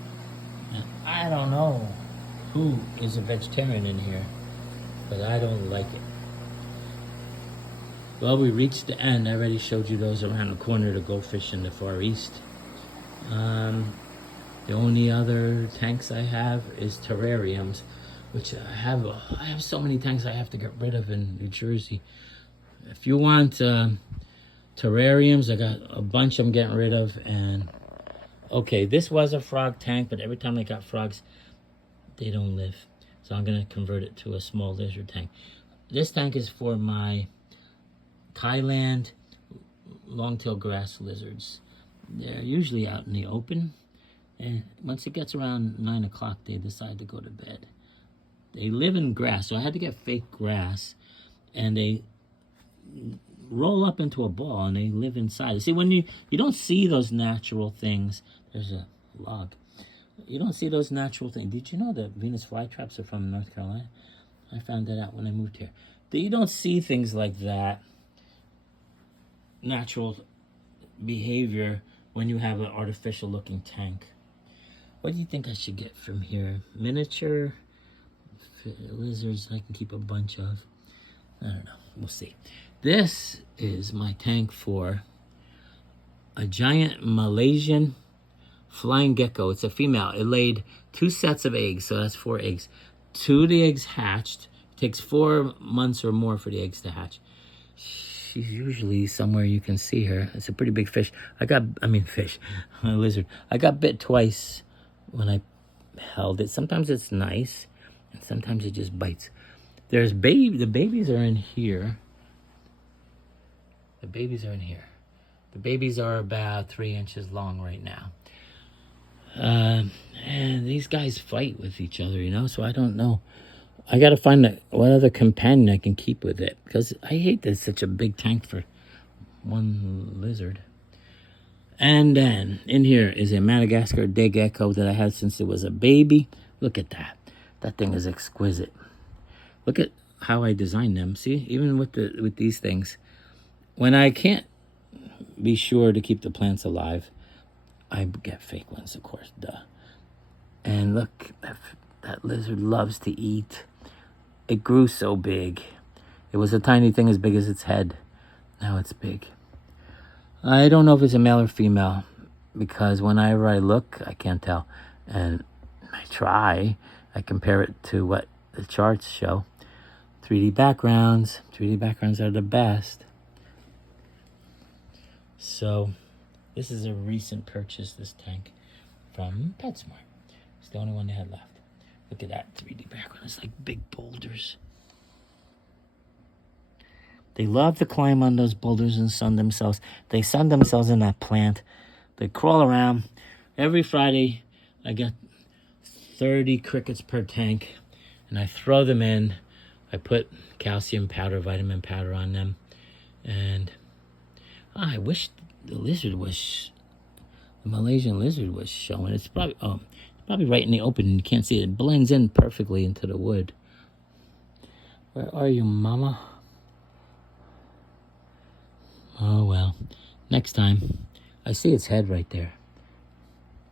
And I don't know who is a vegetarian in here, but I don't like it. Well, we reached the end. I already showed you those around the corner, the goldfish in the Far East. The only other tanks I have is terrariums, which I have so many tanks I have to get rid of in New Jersey. If you want terrariums, I got a bunch I'm getting rid of. And okay, this was a frog tank, but every time I got frogs, they don't live. So I'm gonna convert it to a small lizard tank. This tank is for my Thailand long-tail grass lizards. They're usually out in the open, and once it gets around 9 o'clock, they decide to go to bed. They live in grass, so I had to get fake grass, and they roll up into a ball and they live inside. See, when you don't see those natural things, there's a log. You don't see those natural things. Did you know that Venus flytraps are from North Carolina? I found that out when I moved here. You don't see things like that, natural behavior, when you have an artificial looking tank. What do you think I should get from here? Miniature lizards I can keep a bunch of. I don't know. We'll see. This is my tank for a giant Malaysian flying gecko. It's a female. It laid 2 sets of eggs, so that's 4 eggs. 2 of the eggs hatched. It takes 4 months or more for the eggs to hatch. She's usually somewhere you can see her. It's a pretty big fish. A lizard. I got bit twice when I held it. Sometimes it's nice, and sometimes it just bites. The babies are in here. The babies are in here. The babies are about 3 inches long right now. And these guys fight with each other, you know, so I don't know. I got to find what other companion I can keep with it, because I hate that it's such a big tank for one lizard. And then in here is a Madagascar day gecko that I had since it was a baby. Look at that. That thing is exquisite. Look at how I designed them. See, even with these things, when I can't be sure to keep the plants alive, I get fake ones, of course, duh. And look, that lizard loves to eat. It grew so big. It was a tiny thing as big as its head. Now it's big. I don't know if it's a male or female, because whenever I look, I can't tell. And I compare it to what the charts show. 3D backgrounds. 3D backgrounds are the best. So this is a recent purchase, this tank, from PetSmart. It's the only one they had left. Look at that 3D background. It's like big boulders. They love to climb on those boulders and sun themselves. They sun themselves in that plant. They crawl around. Every Friday, I get 30 crickets per tank, and I throw them in. I put calcium powder, vitamin powder on them. And I wish the Malaysian lizard was showing. It's probably right in the open and you can't see it. It blends in perfectly into the wood. Where are you, mama? Oh, well. Next time. I see its head right there.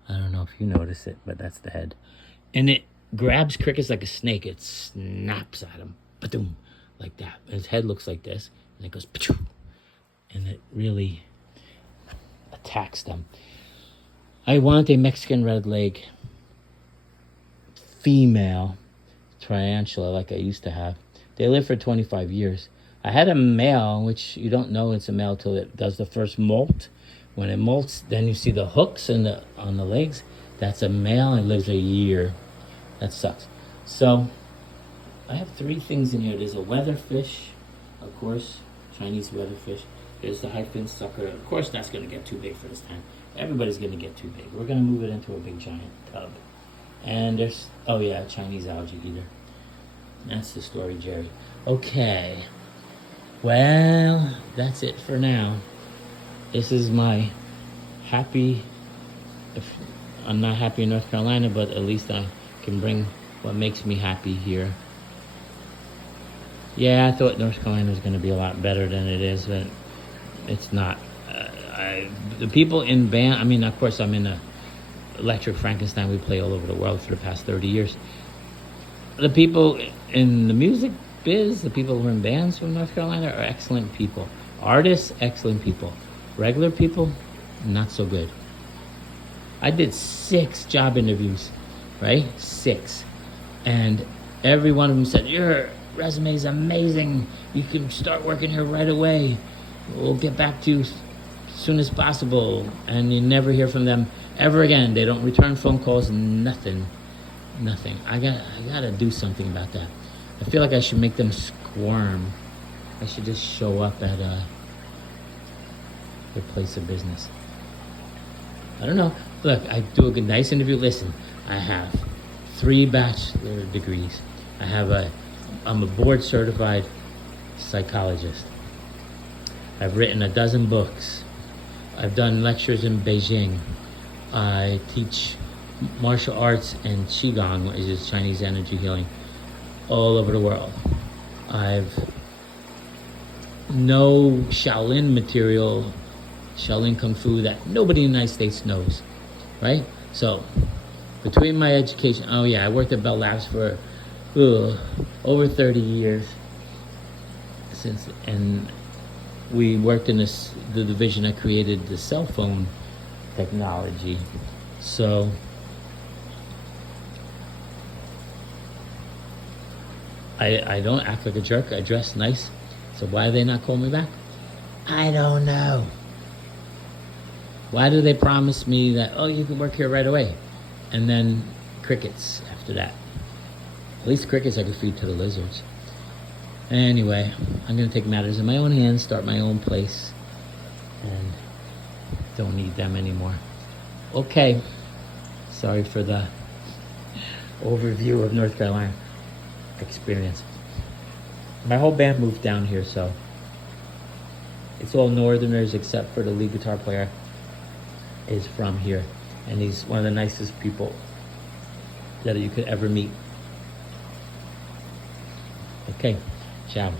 I don't know if you notice it, but that's the head. And it grabs crickets like a snake. It snaps at them. Ba-doom, like that. And its head looks like this. And it goes, pa-choo. And it really attacks them. I want a Mexican red leg female tarantula like I used to have. They live for 25 years. I had a male, which you don't know it's a male till it does the first molt, When it molts, then you see the hooks on the legs. That's a male and lives a year. That sucks. So I have 3 things in here. There's a weatherfish, of course, Chinese weatherfish. There's the hyphen sucker. Of course, that's going to get too big for this time. Everybody's going to get too big. We're going to move it into a big giant tub. And there's, oh yeah, Chinese algae eater. That's the story, Jerry. Okay. Well, that's it for now. This is my happy, if I'm not happy in North Carolina, but at least I can bring what makes me happy here. Yeah, I thought North Carolina was going to be a lot better than it is, but it's not. The people in band, I mean, of course, I'm in a Electric Frankenstein. We play all over the world for the past 30 years. The people in the music biz, the people who are in bands from North Carolina are excellent people. Artists, excellent people. Regular people, not so good. I did 6 job interviews, right? 6. And every one of them said, your resume is amazing. You can start working here right away. We'll get back to you as soon as possible. And you never hear from them ever again. They don't return phone calls, nothing. I gotta do something about that. I feel like I should make them squirm. I should just show up at their place of business. I don't know. Look, I do a nice interview. Listen, I have 3 bachelor degrees. I'm a board certified psychologist. I've written 12 books. I've done lectures in Beijing. I teach martial arts and Qigong, which is Chinese energy healing, all over the world. I've no Shaolin material, Shaolin Kung Fu that nobody in the United States knows, right? So, between my education, oh yeah, I worked at Bell Labs for over 30 years, and we worked in the division that created the cell phone technology. So, I don't act like a jerk. I dress nice. So why do they not call me back? I don't know. Why do they promise me that, oh, you can work here right away? And then crickets after that. At least crickets I could feed to the lizards. Anyway, I'm going to take matters in my own hands, start my own place, and don't need them anymore. Okay. Sorry for the overview of North Carolina experience. My whole band moved down here, so it's all Northerners except for the lead guitar player is from here, and he's one of the nicest people that you could ever meet. Okay, ciao.